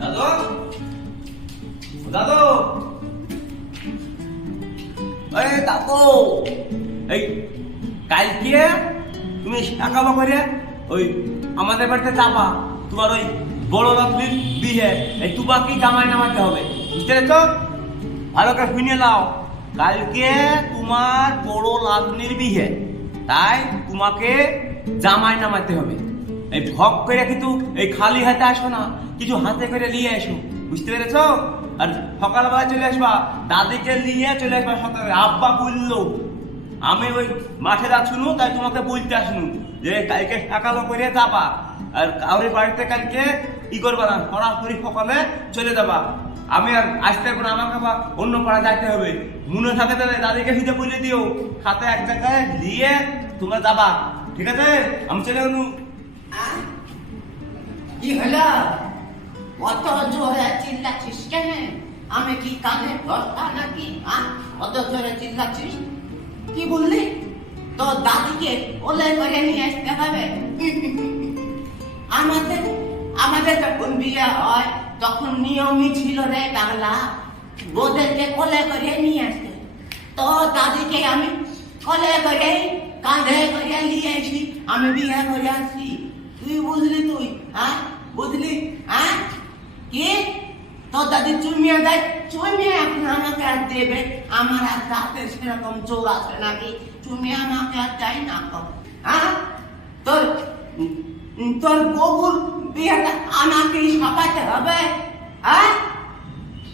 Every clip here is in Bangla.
দাদু? দাদু? আরে দাদু। এই, কালকে তুমি একামা করে ওই আমাদের বাড়িতে যাবা। তোমার ওই বড় রাত্রির বিয়ে। এই তোমাকে জামাই নামাতে হবে। বুঝতে পেরেছ? ভালো করে শুনে নাও। কালকে তোমার বড় লাগ্নির বিয়ে। তাই তোমাকে জামাই নামাতে হবে। এই ভক করে কিন্তু এই খালি হাতে আসো না, কিছু হাতে করে নিয়ে এসো, বুঝতে পেরেছ? আর সকালবেলা চলে আসবা, দাদিকে নিয়ে চলে আসবা সকালে। আব্বা বলল, আমি ওই মাঠে যাচ্ছিনু, তাই তোমাকে বলতে আসনু যে কালকে সকাল করে যাবা। আর কাউরি বাড়িতে কালকে ই করবা না সরাসরি সকালে চলে যাবা। আমি আর আসতে পারব না আমাকে আবার অন্য পাড়া যাইতে হবে। মনে থাকে তাহলে দাদিকে হিতে বলে দিও, সাথে এক জায়গায় নিয়ে তোমরা যাবা, ঠিক আছে? আমি চলে গেলু? কি হলো অত জোরে চিল্লাচ্ছিস কেন আমি কি কানে ধরতা নাকি? অত জোরে চিল্লাচ্ছিস কি বললি তোর দাদিকে ওলে করে নিয়ে আসতে হবে আমাদের আমাদের যখন বিয়ে হয় তখন নিয়মই ছিল রে বাংলা ওদেরকে কোলে করে নিয়ে আসতে তো দাদিকে আমি কোলে করে কাঁধে করে নিয়ে আসি আমি বিয়ে করে আসি তুই বুঝলি তুই হ্যাঁ বুঝলি? হ্যাঁ কি? তোর দাদি চুমিয়ে দেয়। চুমিয়ে এখন আমাকে আর দেবে? আমার আর দাঁতে সেরকম জোর আছে নাকি? চুমিয়ে আমাকে আর চাই না। হ্যাঁ তোর তোর বউর বিয়েটা আমাকেই সাকাতে হবে? হ্যাঁ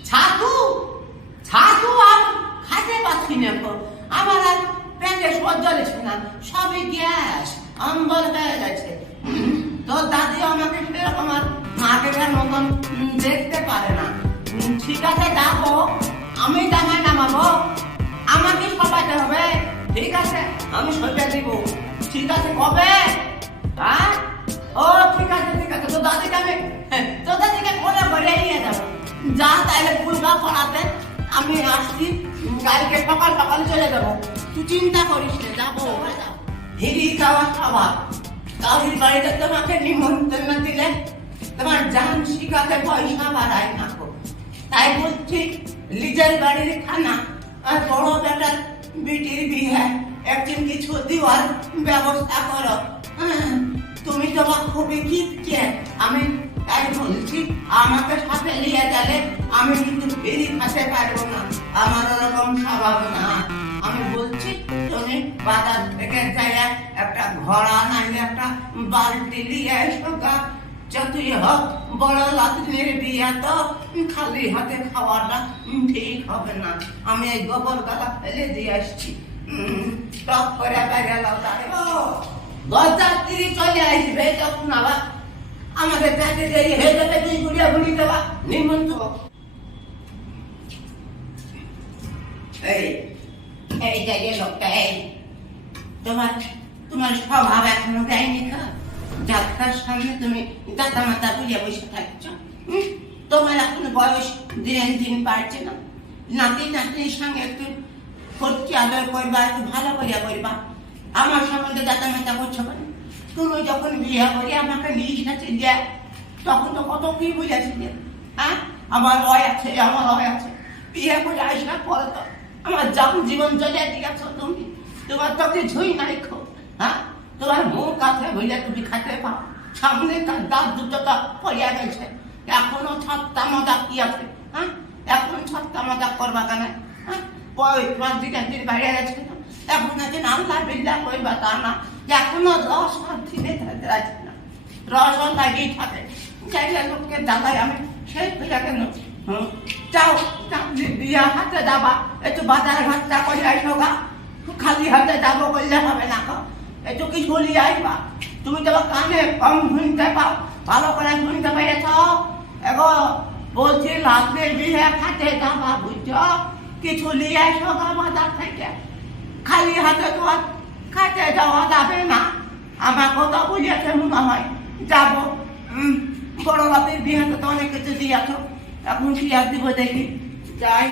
ছাতু? ছাতু আর খাতে পাচ্ছি না আমার আর পেটে হচ্ছে না। সবই গ্যাস, অম্বল হয়ে গেছে। ঠিক আছে যাব। আমি জামাই নামাবো। আমাকে সবাইতে হবে। ঠিক আছে আমি সইটা দিব। ঠিক আছে কবে? হ্যাঁ? ও ঠিক আছে ঠিক আছে। তো দাদিকে আমি হ্যাঁ, তো দাদিকে কোলে করে নিয়ে যাব। যা তাইলে ফুলগা পড়াতে আমি আসছি। কালকে সকাল সকাল চলে যাব। তুই চিন্তা করিস না যাব হিরি খাওয়া খাওয়া। কাউরির বাড়িতে তোমাকে নিমন্ত্রণ দিলে তোমার জান শিখাতে পয়সা বাড়ায় না। তাই বলছি নিজের বাড়ির খানা আর বড় বেটার বিটির বিয়ে। একদিন কিছু দেওয়ার ব্যবস্থা করো। হ্যাঁ, তুমি তোমার খুবই কিচ্ছে আমি তাই বলছি আমাকে সাথে নিয়ে গেলে আমি কিন্তু ফেরি খাতে পারব না। আমার ওরকম স্বভাব না। আমি বলছি তুমি বাজার থেকে যাই একটা ঘোড়া নাইলে একটা বালতি নিয়ে এসো গা। যতই হোক, বড় লাতিনের বিয়ে তো খালি হাতে খাওয়াটা ঠিক হবে না। আমি এই গোবর গালা ফেলে দিয়ে আসছি। টপ করে বেড়ে লাগারে বরযাত্রী চলে আসবে তখন আবার আমাদের পেটে দেরি হয়ে যাবে তুই গুড়িয়া গুড়ি দেওয়া নিমন্ত্রণ। এই এই জায়গায় লোকটা, এই, তোমার তোমার স্বভাব এখনও দেয়নি খা যাত্রার সামনে তুমি দাতা মাতা বুঝে বসে থাকছ? তোমার এখন বয়স দিন দিন বাড়ছে না। নাতি নাতনির সঙ্গে একটু ভর্তি আদর করবা, একটু ভালো করিয়া করবা। আমার সম্বন্ধে দাতা মাতা করছ কেন? তুমি যখন বিয়ে করি আমাকে নিজ কাছে দেয়, তখন তো কত কি বুঝেছি হ্যাঁ? আমার লয় আছে, আমার লয় আছে। বিয়ে করে আসার পরে তো আমার যখন জীবন চলে গেছো তুমি। তোমার তো কিছুই নাই খো। তোমার মুখ কাছে বলে তুমি খাইতে পাও। সামনে তার দাঁত দুটো তো পড়িয়া গেছে। এখনও ছত্তা মজা কি আছে হ্যাঁ? এখন ছত্তা মজা করবা কেন? হ্যাঁ? তোমার দিকে দিন বাইরে গেছে এখন আছে আল্লাহ বিল্লাহ করবা তা না এখনও রস আর থাকতে আছে না। রস লাগিয়ে থাকে। চাইলে লোককে দাদাই আমি, সেই পূজা কেন? যাও বিয়া হাতে যাবা একটু বাজার ঘাটটা করে আইসো গা। খালি হাতে যাব করলে হবে না গো একটু কি বলি আইবা তুমি তো কানে কম শুনতে পাও ভালো করে শুনতে পেরেছ এগো, বলছি লাভের বিয়ে খাতে যাবা বুঝছ? কিছু নিয়ে এসো বাজার থেকে। খালি হাতে তো খাতে যাওয়া যাবে না। আমাকেও তো বুঝেছে মনে হয়। যাব। বড় বাপের বিহাতে তো অনেক কিছু দিয়েছ। এখন কি আর দিব দেখি। যাই।